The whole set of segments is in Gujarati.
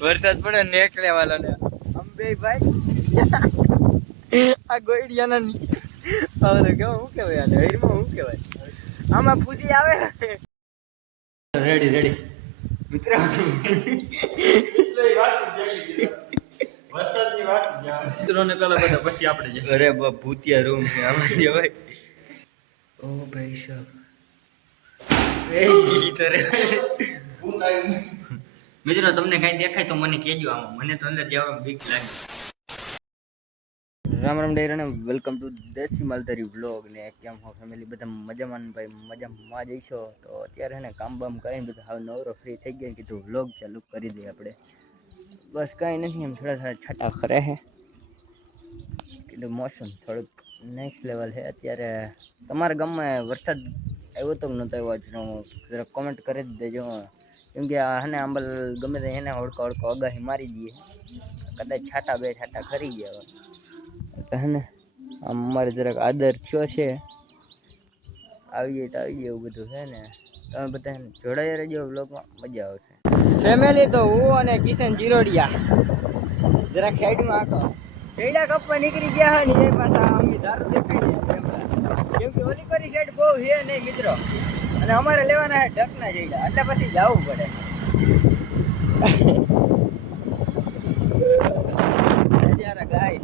વરસાદ પડે નેક્સ્ટ લેવલ ને અંબે ભાઈ આ ગોઈડિયાના હવે કેવું શું કહેવાય આ હેરમાં શું કહેવાય આમાં પૂછી આવે રેડી રેડી મિત્ર વરસાદની વાત મિત્રોને પેલા બધા પછી આપણે અરે ભૂતિયા રૂમ છે આમાં ભાઈ ઓ ભાઈ સાહેબ એ ગીત રે મિત્રો તમને કઈ દેખાય તો મને કહેજો આમાં મને તો અંદર જવામાં બીક લાગે રામ રામ ડેરાને વેલકમ ટુ દેશી માલધારી વ્લોગ ને કેમ હો ફેમિલી બધા મજામાં ભાઈ મજામાં જઈશો તો અત્યારે ને કામ બામ કરીને બધું હાવ નવરો ફ્રી થઈ ગયા કીધું વ્લોગ ચાલુ કરી દઈએ આપણે બસ કાંઈ નથી એમ થોડા છાંટા ખરે છે કીધું મોસમ થોડુંક નેક્સ્ટ લેવલ છે અત્યારે તમારા ગામમાં વરસાદ આવ્યો તો નહોતો આવ્યો આજનો જરા કોમેન્ટ કરી જ દેજો કેમ કે હને આંબલ ગમે તે એને હળકો હળકો આગાહી મારી દઈએ કદાચ છાંટા બે છાંટા ખરી ગયા હે ને આમ અમારે જરાક આદર થયો છે આવીએ તો આવીએ એવું બધું છે ને તમે બધા જોડાયા રહેજો વ્લોગમાં મજા આવશે ફેમિલી તો હું અને કિશન જીરોડિયા જરાક સાઈડમાં આખો પેડા કપવા નીકળી ગયા હોય ને એ પાછા અમી ધારો દેખાય કેમ કે ઓલી કરી સાઈડ બહુ છે નહીં મિત્રો અને અમારે લેવાના છે ઢકના જઈડા એટલે પછી જવું પડે ગાય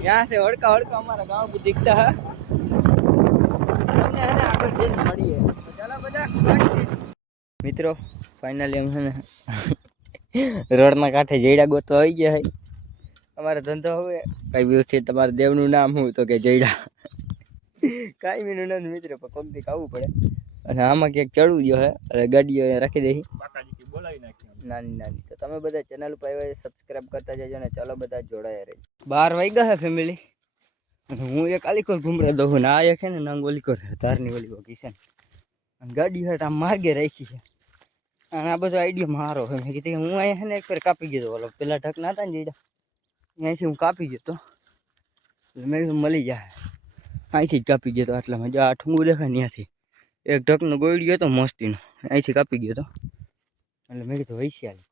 यहाँ से हड़का हड़का हमारा गांव भी दिखता है हमने है ना आगे दिन मड़ी है तो चलो बजा मित्रों फाइनली हम है ना रोड ना कांठे जयड़ा गोतो आई गया है हमारा धंधो हुए कई भी उठे तुम्हारे देवनु नाम हो तो के जयड़ा कई भी नुन मित्र पर कोक दी खाવું પડે અને આમાં ક્યાંક ચડવું જો હે અને ગાડીઓ રાખી દેહી બાકાજી બોલાવી નાખી નાની નાની તો તમે બધા ચેનલ ઉપર આવ્યા સબસ્ક્રાઇબ કરતા જજો ને ચાલો બધા જોડાયા રહેજો 12 વાગ્યા હે ફેમિલી હું એક આલીકોર ઘુમરા દઉં ને આ એક હે ને નાંગોલી કોર ધારની ઓલી કિશન અને ગાડી હટ આમ માર્ગે રાખી છે અને આ બધો આઈડિયા મારો હે મેં કીધું હું અહીંયા હે ને એકવાર કાપી ગયો ઓલો પેલા ઢક ના હતા ને જેડા અહીંથી હું કાપી ગયો તો મેં કીધું મળી જાય અહીંથી જ કાપી ગયો તો આટલામાં જો આ ઠુંગું દેખાય ત્યાંથી એક ઢકનો ગોળી ગયો તો મસ્તીનો અહીંથી કાપી ગયો તો એટલે મેં કીધું વૈશ્યા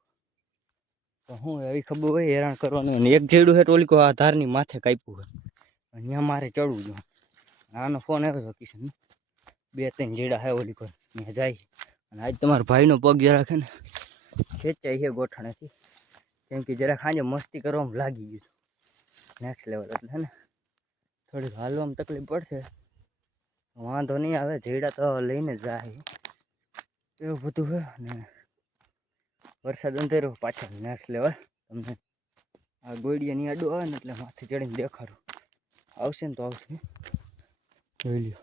તો હું એવી ખબર હોય હેરાન કરવાનું અને એક જેડું હે ટોલી કો આ ધારની માથે કાપ્યું હોય અને ત્યાં મારે ચડવું જોઈએ આનો ફોન આવ્યો હતો કિશન 2-3 જેડા હે ઓલી કો ત્યાં જાય અને આજ તમારા ભાઈનો પગ જરા છે ને ખેંચાય છે ગોઠણેથી કેમ કે જરા ખાંજે મસ્તી કરવામાં લાગી ગયું નેક્સ્ટ લેવલ એટલે હે ને થોડીક હાલવામાં તકલીફ પડશે વાંધો નહીં આવે જેડા તો લઈને જાય એવું બધું છે ને વરસાદ અંધેરો પાછળ નેક્સ્ટ લેવલ તમને આ ગોળિયાની આડું આવે ને એટલે માથે ચડીને દેખાડું આવશે ને તો આવશે જોઈ લ્યો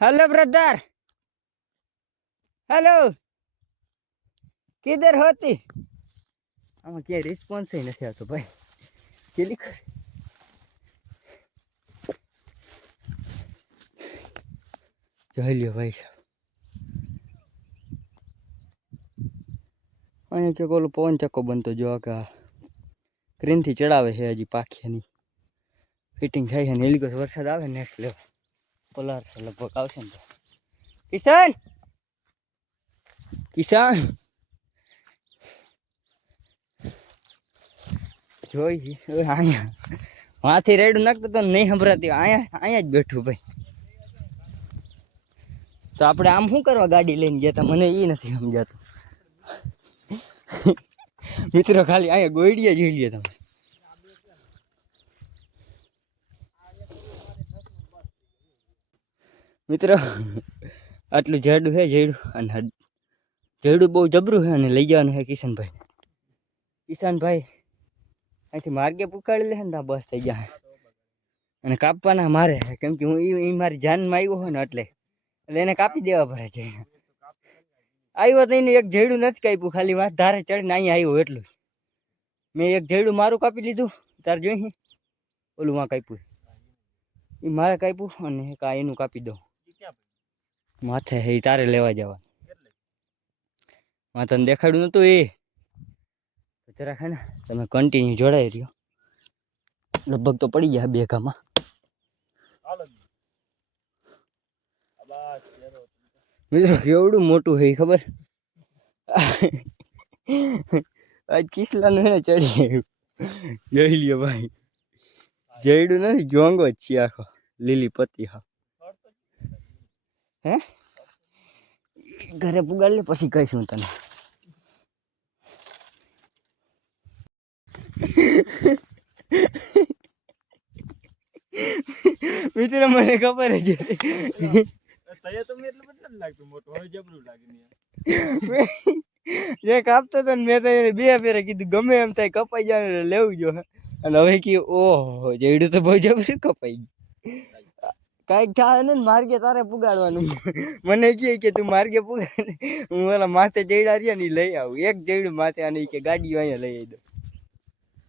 હેલો બ્રધર હેલો કિધર હોતી આમાં ક્યાંય રિસ્પોન્સ નથી આવતો ભાઈ કેલી જોઈ લ્યો ભાઈ સાહેબ અહીંયા કે ઓલો પવન ચક્કો બનતો જો કે ક્રેનથી ચડાવે છે હજી પાખિયાની ફિટિંગ થાય છે ને એલિકોસ વરસાદ આવે નેક્સ્ટ લેવલ પોલાર લગભગ આવશે ને તો કિશન કિશન જોઈ અહીંયા વાંથી રેડું નાખતો તો નહીં સંભળાતી અહીંયા જ બેઠું ભાઈ તો આપણે આમ શું કરવા ગાડી લઈને ગયા હતા મને એ નથી સમજાતું મિત્રો ખાલી અહીંયા ગોઈડિયા જોઈ લે તમે મિત્રો આટલું જેડું છે જેડું અને જેડું બહુ જબરું છે અને લઈ જવાનું છે કિશનભાઈ અહીંથી માર્ગે પુકાડી લે ને બસ થઈ જાય અને કાપવાના મારે કેમ કે હું એ મારી જાનમાં આવ્યો હોય ને એટલે એને કાપી દેવા પડે છે આવ્યો તો એને એક જેડું નથી કાપ્યું ખાલી વાત ધારે ચડીને અહીંયા આવ્યો એટલું મેં એક જેડું મારું કાપી લીધું તારે જોઈ ઓલું માં કાપ્યું એ મારે કાપ્યું અને એક આ એનું કાપી દઉં માથે એ તારે લેવા જવા માથે દેખાડ્યું નતું એ જરાક હે ને તમે કન્ટિન્યુ જોડાઈ રહ્યો લગભગ તો પડી ગયા 2 ઘામાં મિત્રો કેવડું મોટું છે ખબર આજ કિસલાનું હે ને ચડી આવ્યું. જોઈ લ્યો ભાઈ, જયડું નથી, જોંગો જ છે આખો, લીલી પત્તી. હા હે ઘરે પુગાડ લે પછી કહીશું તને. મિત્ર મને ખબર જ જે કાપતો હતો ને મેં તો એને 2 ફેરા કીધું ગમે એમ થાય કપાઈ જાય ને લેવું જો. અને હવે કે ઓહો જેડું તો બહુ જબરું કપાઈ ગયું. કાંઈક થાય ને માર્ગે તારે પુગાડવાનું. મને કે તું માર્ગે પુગાડ, હું ઓલા માથે જઈડા રહ્યા ને લઈ આવું. એક જઈડું માથે આને કે ગાડીઓ અહીંયા લઈ આવી દો.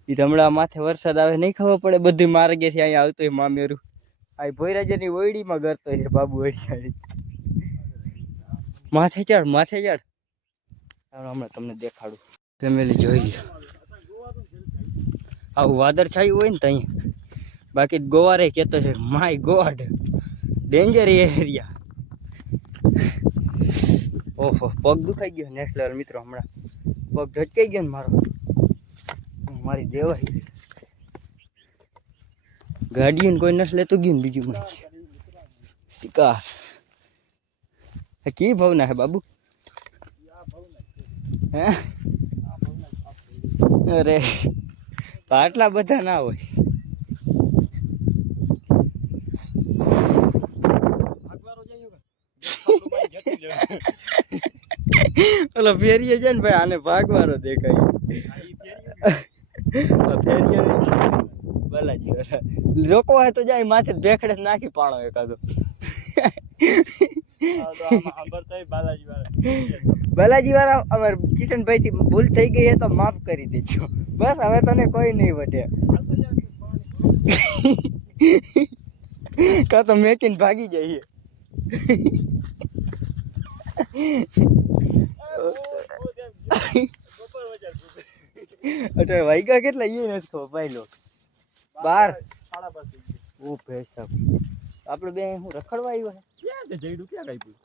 એ તો હમણાં માથે વરસાદ આવે નહીં ખબર પડે, બધું માર્ગેથી અહીંયા આવતો હોય મામેરું. આ ભોયરાજની ઓયડીમાં ગરતો છે બાબુ ઓયડી. માથે ચડ માથે ચડ, હમણાં તમને દેખાડું. ફેમિલી જોઈ લ્યો, આવું વાદળ છાયું હોય ને તો અહીંયા. બાકી ગોવારે કહેતો છે માય ગોડ ડેન્જર એરિયા. ઓહો પગ દુખાઈ ગયો નેક્સ્ટ લેવલ મિત્રો. હમણાં પગ ઝટકાઈ ગયો ને મારો, મારી દેવાય. ગાડીને કોઈ નસ લેતું ગયું ને બીજું મને શિકાર. કી ભાવના હે બાબુ? હે અરે આટલા બધા ના હોય. ઓલો ફેરીએ છે ને ભાઈ, આને ભાગવારો દેખાય. ફેરીએ બાલાજી રોકો હોય તો જાય માથે ભેખડે નાખી પાણો એકાદો. બાલાજી વાળા અમાર કિશનભાઈ થી ભૂલ થઈ ગઈ હે તો માફ કરી દેજો બસ. હવે તને કોઈ નહીં વટે. કા તો મેકીને ભાગી જઈએ. અરે વાઈગા કેટલા એ નથી ખબર ભાઈ લો. 12 ઓ ભેસા આપણે બે હું રખડવા આવ્યો હે.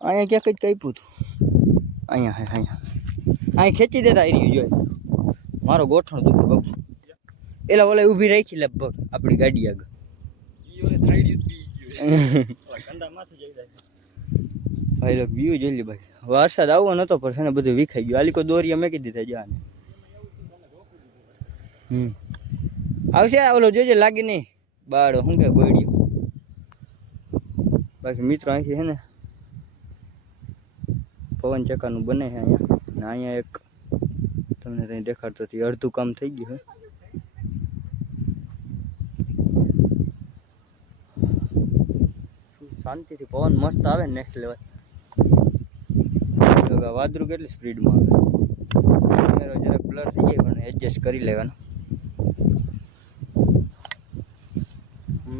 અહીંયા ક્યાંક જ કાપ્યું હતું. અહીંયા હે અહીંયા ખેંચી દેતા આવી રહ્યું જોઈએ. મારો ગોઠણ દુખે બાબુ. એલા ઓલા ઊભી રાખી લગભગ આપણી ગાડી આગળ. ભાઈ લોક વ્યૂ જોઈ લે ભાઈ. વરસાદ આવવો નતો પણ છે ને બધું વિખાઈ ગયું. આલી કોઈ દોરિયા મેકી દીધા જાને. આવશે ઓલો જોજે લાગી નહીં બાળો શું કે ગોળ્યો. બાકી મિત્રો અહીંથી છે ને પવન ચક્કાનું બને છે અહીંયા. ને અહીંયા એક તમને ત્યાં દેખાડતો હતી અડધું કામ થઈ ગયું છે. શાંતિથી પવન મસ્ત આવે ને નેક્સ્ટ લેવલ. વાદળું કેટલી સ્પીડમાં આવે. કેમેરો જરાક બ્લર થઈ જાય પણ એડજસ્ટ કરી લેવાનો.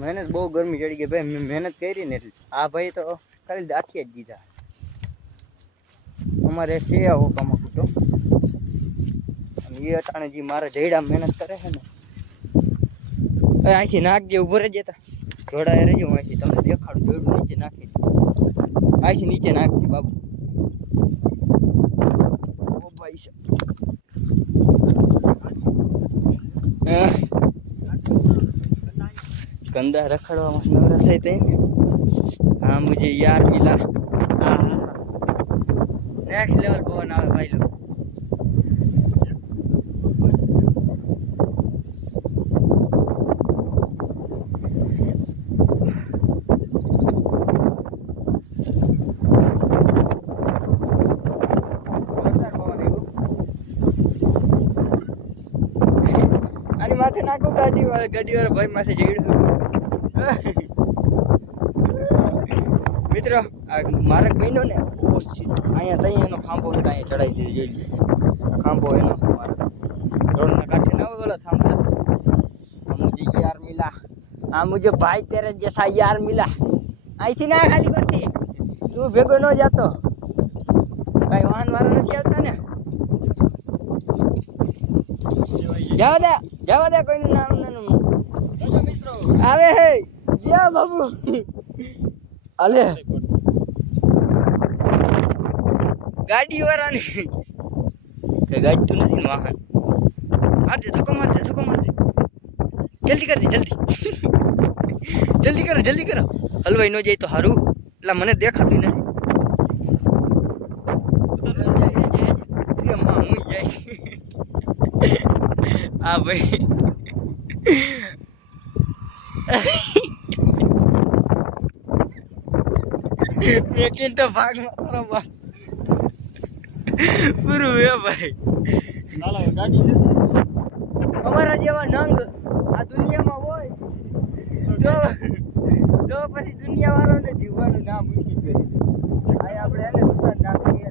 મહેનત બહુ ગરમી ચડી ગઈ ભાઈ. મેં મહેનત કરી ને એટલે આ ભાઈ તો ખાલી દાખી જ દીધા. અમારે છે આવો કામો કૂટો એ અટાણે જે મારા જઈડા મહેનત કરે છે ને. અહીંથી નાખજે ઉભો રહી જતા જોડાય રહેજો. હું અહીંથી તમને દેખાડું. જોડું નીચે નાખી અહીંથી નીચે નાખજે બાબુ. ઓ ભાઈ ગંદા રખડવામાં નવરા થાય તે. હા મુझे यार मिला. હા નેક્સ્ટ લેવલ પવન આવે ભાઈ લોકો. આની માથે નાખો ગાડી વાળા ભાઈ માથે જઈડું. મિત્રો આ માર્ગ બન્યો ને અહીંયા તઈ એનો ખાંભો એટલે અહીંયા ચડાઈ દીધી જોઈ લે. ખાંભો એનો રોડના કાંઠે ના હોય બોલો થાંભલા. મુझे यार मिला. हाँ मुझे भाई तेरे जैसा यार मिला. અહીંથી ના ખાલી કરતી તું ભેગો ન જાતો. કઈ વાહન વાળો નથી આવતા ને. જવા દે કોઈનું નામ નાનું આવે હે ગયા બાબુ. અલે ગાડી વાળાની કઈ ગાજતું નથી ને વાહન. માર દે ધક્કો માર દે જલ્દી કરજે જલ્દી જલ્દી કરો હલવાઈ ન જાય તો સારું. એટલે મને દેખાતું નથી. હું જાય હા ભાઈ મેં તો ભાગમાં તારો બાપ પૂરું હે ભાઈ. અમારા જેવા નંગ આ દુનિયામાં હોય તો પછી દુનિયા વાળાને જીવવાનું નામ મૂકી કરી. આ આપણે એને દુકાન નાખીએ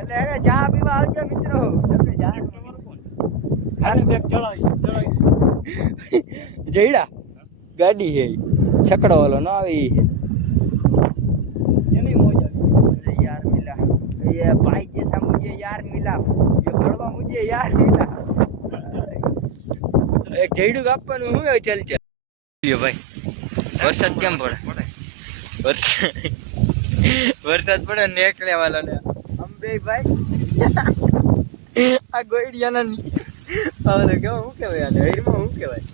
એટલે એને ચા પીવા આવજો મિત્રો. તમને જઈડા ગાડી છે છકડો વાળો ના આવી यार मिला ये भाई जैसा मुझे यार मिला ये बड़वा मुझे यार मिला. એક જઈડું કાપવાનું હું ચાલ ચાલ ભાઈ. વરસાદ કેમ પડે વરસાદ પડે નેકળે વાળો ને અંબે ભાઈ આ ગોઈડિયાના હવે કેવું શું કહેવાય આને હૈરમાં શું કહેવાય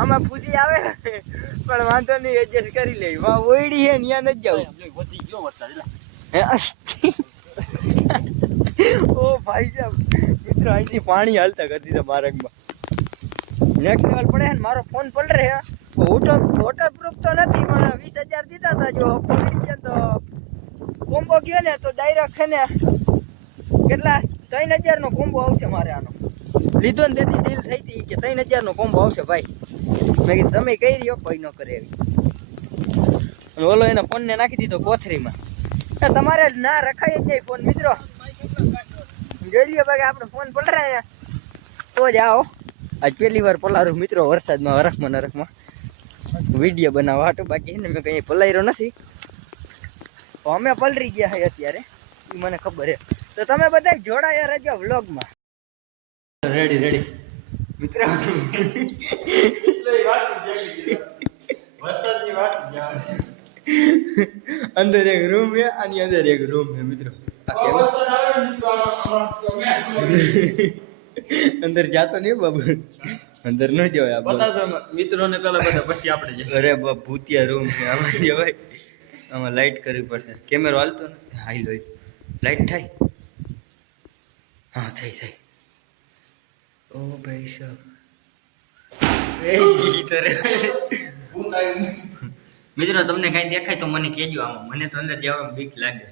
આમાં પૂછી આવે પણ વાંધો નહીં એડજસ્ટ કરી લે. વાહ ઓઈડી હે ત્યાં નથી જવું. ઓ ભાઈ સાહેબ મિત્રો અહીંથી પાણી હાલતા કરી દીધા માર્ગમાં. નેક્સ્ટ લેવલ પડે ને. મારો ફોન પલટે હે વોટર પ્રૂફ તો નથી પણ 20,000 દીધા હતા. જો પકડી ગયા તો કોમ્બો ગયો ને તો ડાયરેક્ટ છે ને કેટલા 3,000 નો કોમ્બો આવશે મારે. આનો લીધો ને તેથી ડીલ થઈ હતી કે 3,000 નો કોમ્બો આવશે ભાઈ. મેં કીધું તમે કઈ રહ્યો કોઈ ન કરે એવી. અને ઓલો એના ફોનને નાખી દીધો કોથરીમાં. તમારે ના રખાય જ નહીં ફોન મિત્રો. જોઈ લ્યો ભાઈ આપણે ફોન પલટાયા તો જ આવો. આજ પહેલી વાર પલારું મિત્રો વરસાદમાં નરખમાં વિડીયો બનાવવા હાટું. બાકી એને મેં કંઈ પલાર્યો નથી. તો અમે પલરી ગયા છે અત્યારે એ મને ખબર છે. તો તમે બધા જોડાયા રહેજો વ્લોગમાં. રેડી મિત્રો અંદર એક રૂમ છે આની અંદર એક રૂમ છે મિત્રો. અંદર જાતો નહીં બાબુ અંદર ન જવાય. બતાવતો મિત્રોને પેલા બધા પછી આપણે જઈએ. અરે બાપ ભૂતિયા રૂમ છે આમાં જવાય. આમાં લાઈટ કરવી પડશે. કેમેરો હાલતો ને હાઈ લો લાઈટ થાય. હા થઈ ઓ ભાઈ સાહેબ મિત્રો તમને કઈ દેખાય તો મને કહેજો. આમાં મને તો અંદર જવામાં બીક લાગે.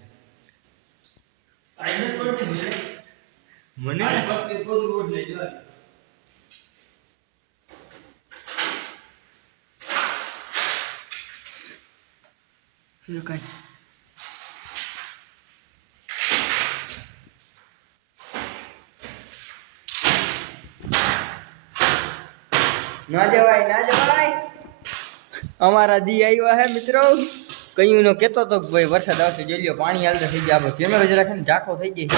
મને કઈ ના જવાય. અમારા દી આવ્યા હે મિત્રો. કયું નો કેતો તો ભાઈ વરસાદ આવશે જોઈ લ્યો. પાણી હાલતા થઈ ગયા. આપણે કેમેરો જરા ને ઝાંખો થઈ ગઈ.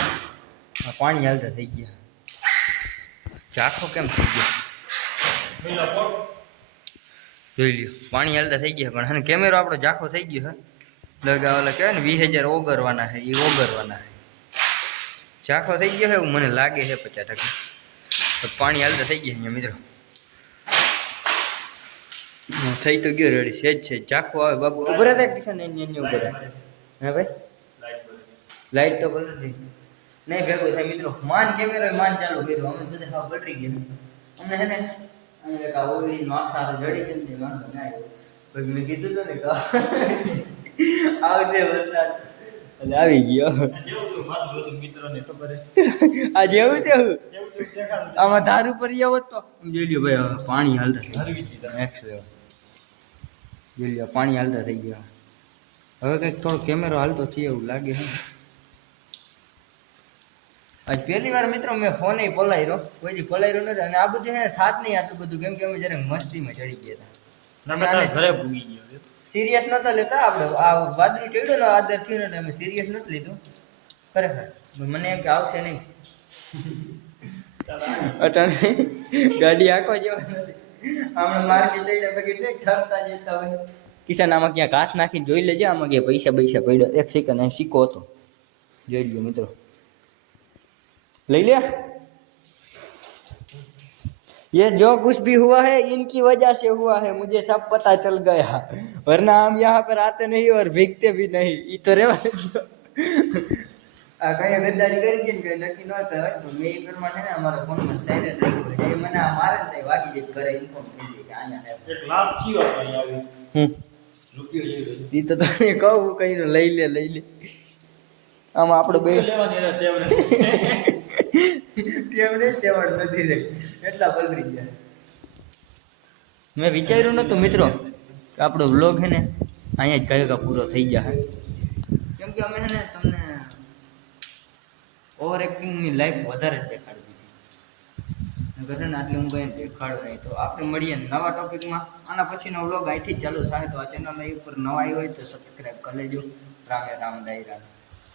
પાણી હાલતા થઈ ગયા. ઝાંખો કેમ થઈ ગયો જોઈ લ્યો. પાણી હાલતા થઈ ગયા પણ કેમેરો આપણો ઝાંખો થઈ ગયો હે. લગા ઓલા કહેવાય ને 20,000 ઓગરવાના છે એ ઓગરવાના છે. ઝાંખો થઈ ગયો છે એવું મને લાગે છે 50%. પાણી હાલતા થઈ ગયા અહીંયા મિત્રો. થઈ તો ગયો રેડી. છે ચાખો આવે બાબુ. ઉભર હતા કિશન એની ઉપર હે ભાઈ. લાઈટ તો બલ નહીં ભેગું થાય મિત્રો. માન કેમેરો માન ચાલુ કર્યો. અમે બધા હાવ બટરી ગયા. અમને છે ને એક આ ઓલી નો આસારો જડી છે ને વાંધો ના આવ્યો. પછી મેં કીધું તો ને આવશે વરસાદ એટલે આવી ગયો. મિત્રોને ખબર આ જેવું તેવું આમાં ધાર ઉપર આવો તો જોઈ લ્યો ભાઈ. પાણી હાલતા જોઈ લ્યો. પાણી હાલતા થઈ ગયા. હવે કંઈક થોડો કેમેરો હાલતો છે એવું લાગે છે. આજ પહેલી વાર મિત્રો મેં ફોન પલાયરો. કોઈ પલાયરો નથી. અને આ બધું હે થાત નહીં આટલું બધું કેમ કે અમે જરાક મસ્તીમાં ચડી ગયા હતા. સિરિયસ નતા લેતા આપણે. આ વાદળું ચડ્યું ને આદર થયું ને અમે સિરિયસ નથી લીધું ખરેખર. મને એમ કે આવશે નહીં. અટાણે ગાડી આંખો જેવા નથી. હમણાં માર્કેટ ચડ્યા પછી ઠરતા જતા હોય. કિસાન આમાં ક્યાંક હાથ નાખીને જોઈ લેજે. આમાં ક્યાં પૈસા પડ્યો. એક સેકન્ડ અહીં સિક્કો હતો જોઈ લ્યો મિત્રો. ले लिया। ये जो कुछ भी हुआ है इनकी वजह से हुआ है, मुझे सब पता चल गया, वरना हम यहाँ पर आते नहीं और भीगते भी नहीं। ये तो रेवा दो આ કઈ ગદ્દારી કરી છે ને કઈ નક્કી ન થાય તો મેં એ પ્રમાણે ને અમારા ફોનમાં સાયલેન્ટ રાખ્યું છે. એ મને આ મારે ને વાગી જાય ઘરે ઇન્ફોર્મ થઈ જાય કે આયા એક લાખ થયો અહીં આવી રૂપિયો લેવો. ઈ તો તને કહું કઈને લઈ લે આમાં આપણે બે લેવાની રે તેવડ નથી રે એટલા પલરી ગયા. મેં વિચાર્યું નતું મિત્રો કે આપણો વ્લોગ હે ને અહીંયા જ કયો પૂરો થઈ જશે, કેમ કે અમે ને તમને ઓવર એક્ટિંગની લાઈફ વધારે જ દેખાડી દીધી નગર ને આટલી હું કઈ દેખાડું નહીં. તો આપણે મળીએ નવા ટોપિકમાં. આના પછીનો વ્લોગ અહીંથી જ ચાલુ થાય, તો આ ચેનલ ઉપર નવા આવી હોય તો સબસ્ક્રાઈબ કરી લેજો. રામે રામ ડાયરા.